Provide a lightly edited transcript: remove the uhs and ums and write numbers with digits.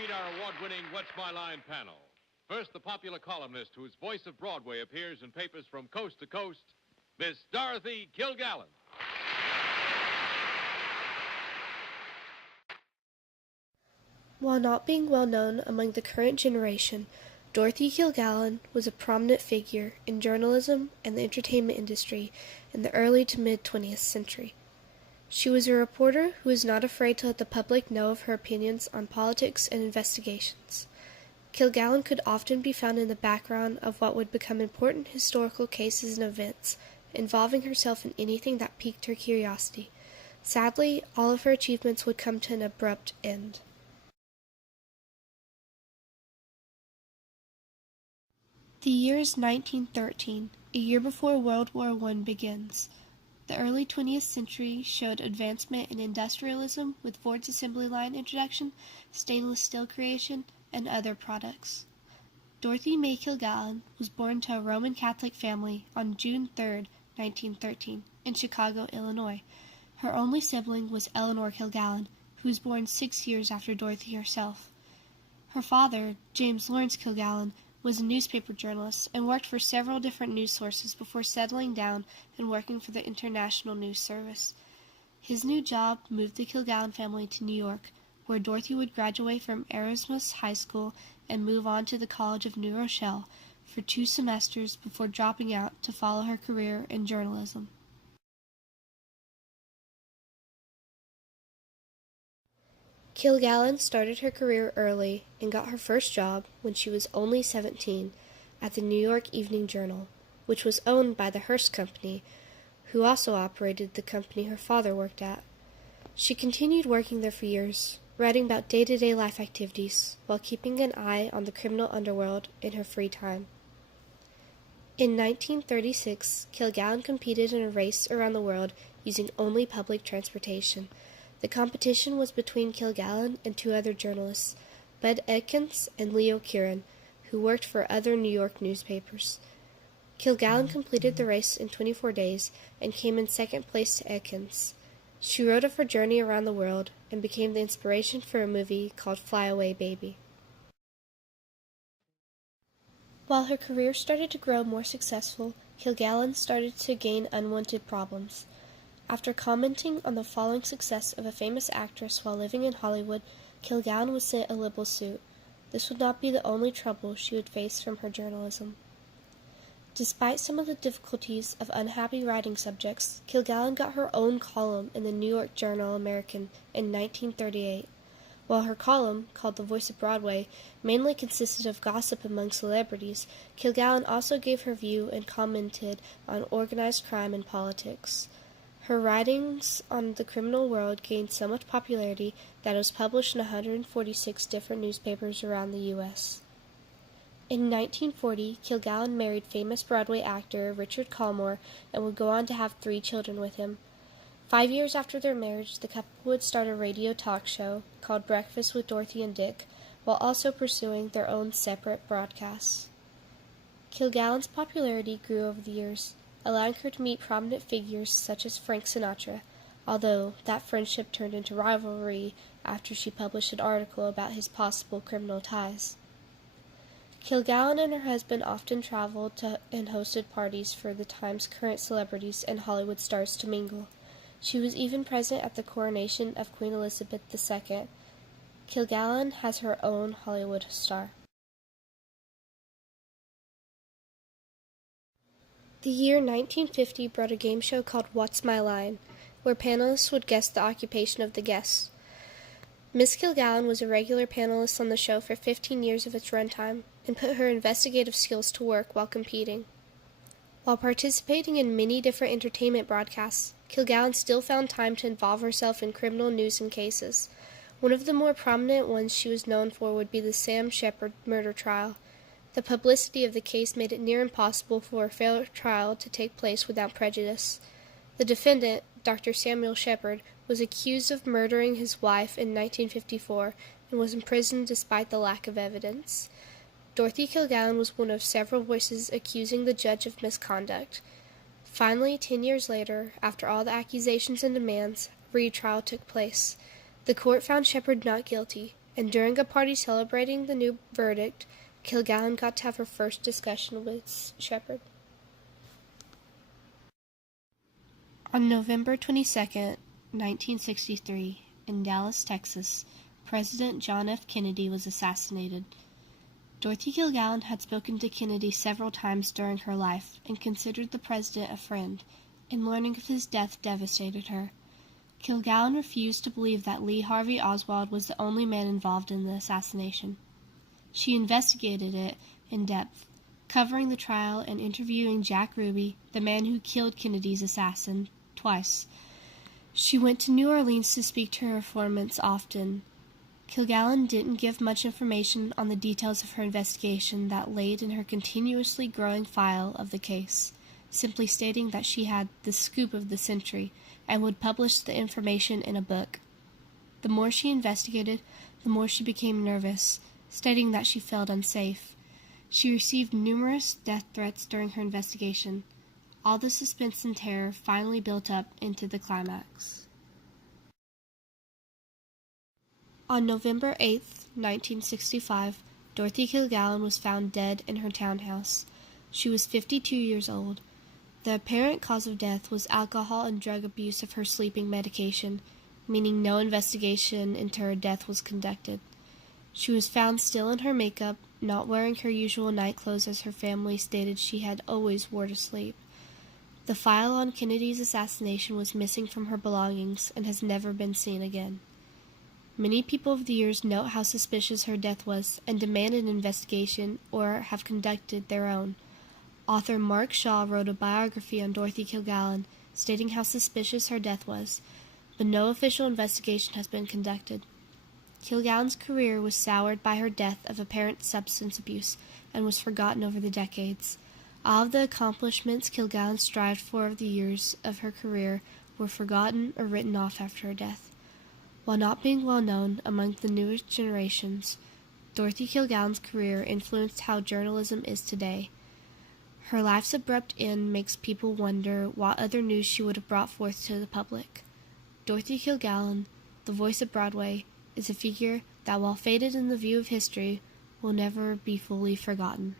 meet our award-winning What's My Line panel. First, the popular columnist whose voice of Broadway appears in papers from coast to coast, Miss Dorothy Kilgallen. While not being well known among the current generation, Dorothy Kilgallen was a prominent figure in journalism and the entertainment industry in the early to mid-20th century. She was a reporter who was not afraid to let the public know of her opinions on politics and investigations. Kilgallen could often be found in the background of what would become important historical cases and events, involving herself in anything that piqued her curiosity. Sadly, all of her achievements would come to an abrupt end. The year is 1913, a year before World War I begins. The early 20th century showed advancement in industrialism with Ford's assembly line introduction, stainless steel creation, and other products. Dorothy May Kilgallen was born to a Roman Catholic family on June 3, 1913, in Chicago, Illinois. Her only sibling was Eleanor Kilgallen, who was born 6 years after Dorothy herself. Her father, James Lawrence Kilgallen, was a newspaper journalist and worked for several different news sources before settling down and working for the International News Service. His new job moved the Kilgallen family to New York, where Dorothy would graduate from Erasmus High School and move on to the College of New Rochelle for 2 semesters before dropping out to follow her career in journalism. Kilgallen started her career early and got her first job when she was only 17 at the New York Evening Journal, which was owned by the Hearst Company, who also operated the company her father worked at. She continued working there for years, writing about day-to-day life activities while keeping an eye on the criminal underworld in her free time. In 1936, Kilgallen competed in a race around the world using only public transportation. The competition was between Kilgallen and 2 other journalists, Bud Edkins and Leo Kieran, who worked for other New York newspapers. Kilgallen completed the race in 24 days and came in second place to Edkins. She wrote of her journey around the world and became the inspiration for a movie called Fly Away Baby. While her career started to grow more successful, Kilgallen started to gain unwanted problems. After commenting on the following success of a famous actress while living in Hollywood, Kilgallen was sent a libel suit. This would not be the only trouble she would face from her journalism. Despite some of the difficulties of unhappy writing subjects, Kilgallen got her own column in the New York Journal-American in 1938. While her column, called The Voice of Broadway, mainly consisted of gossip among celebrities, Kilgallen also gave her view and commented on organized crime and politics. Her writings on the criminal world gained so much popularity that it was published in 146 different newspapers around the U.S. In 1940, Kilgallen married famous Broadway actor Richard Collmore and would go on to have 3 children with him. 5 years after their marriage, the couple would start a radio talk show called Breakfast with Dorothy and Dick, while also pursuing their own separate broadcasts. Kilgallen's popularity grew over the years, allowing her to meet prominent figures such as Frank Sinatra, although that friendship turned into rivalry after she published an article about his possible criminal ties. Kilgallen and her husband often traveled to and hosted parties for the time's current celebrities and Hollywood stars to mingle. She was even present at the coronation of Queen Elizabeth II. Kilgallen has her own Hollywood star. The year 1950 brought a game show called What's My Line, where panelists would guess the occupation of the guests. Miss Kilgallen was a regular panelist on the show for 15 years of its runtime and put her investigative skills to work while competing. While participating in many different entertainment broadcasts, Kilgallen still found time to involve herself in criminal news and cases. One of the more prominent ones she was known for would be the Sam Shepard murder trial. The publicity of the case made it near impossible for a fair trial to take place without prejudice. The defendant, Dr. Samuel Shepard, was accused of murdering his wife in 1954 and was imprisoned despite the lack of evidence. Dorothy Kilgallen was one of several voices accusing the judge of misconduct. Finally, 10 years later, after all the accusations and demands, a retrial took place. The court found Shepard not guilty, and during a party celebrating the new verdict, Kilgallen got to have her first discussion with Shepard. On November 22, 1963, in Dallas, Texas, President John F. Kennedy was assassinated. Dorothy Kilgallen had spoken to Kennedy several times during her life and considered the president a friend, and learning of his death devastated her. Kilgallen refused to believe that Lee Harvey Oswald was the only man involved in the assassination. She investigated it in depth, covering the trial and interviewing Jack Ruby, the man who killed Kennedy's assassin, twice. She went to New Orleans to speak to her informants often. Kilgallen didn't give much information on the details of her investigation that laid in her continuously growing file of the case, simply stating that she had the scoop of the century and would publish the information in a book. The more she investigated, the more she became nervous, stating that she felt unsafe. She received numerous death threats during her investigation. All the suspense and terror finally built up into the climax. On November 8, 1965, Dorothy Kilgallen was found dead in her townhouse. She was 52 years old. The apparent cause of death was alcohol and drug abuse of her sleeping medication, meaning no investigation into her death was conducted. She was found still in her makeup, not wearing her usual night clothes as her family stated she had always wore to sleep. The file on Kennedy's assassination was missing from her belongings and has never been seen again. Many people of the years note how suspicious her death was and demand an investigation or have conducted their own. Author Mark Shaw wrote a biography on Dorothy Kilgallen, stating how suspicious her death was, but no official investigation has been conducted. Kilgallen's career was soured by her death of apparent substance abuse and was forgotten over the decades. All of the accomplishments Kilgallen strived for over the years of her career were forgotten or written off after her death. While not being well known among the newest generations, Dorothy Kilgallen's career influenced how journalism is today. Her life's abrupt end makes people wonder what other news she would have brought forth to the public. Dorothy Kilgallen, the voice of Broadway, is a figure that, while faded in the view of history, will never be fully forgotten.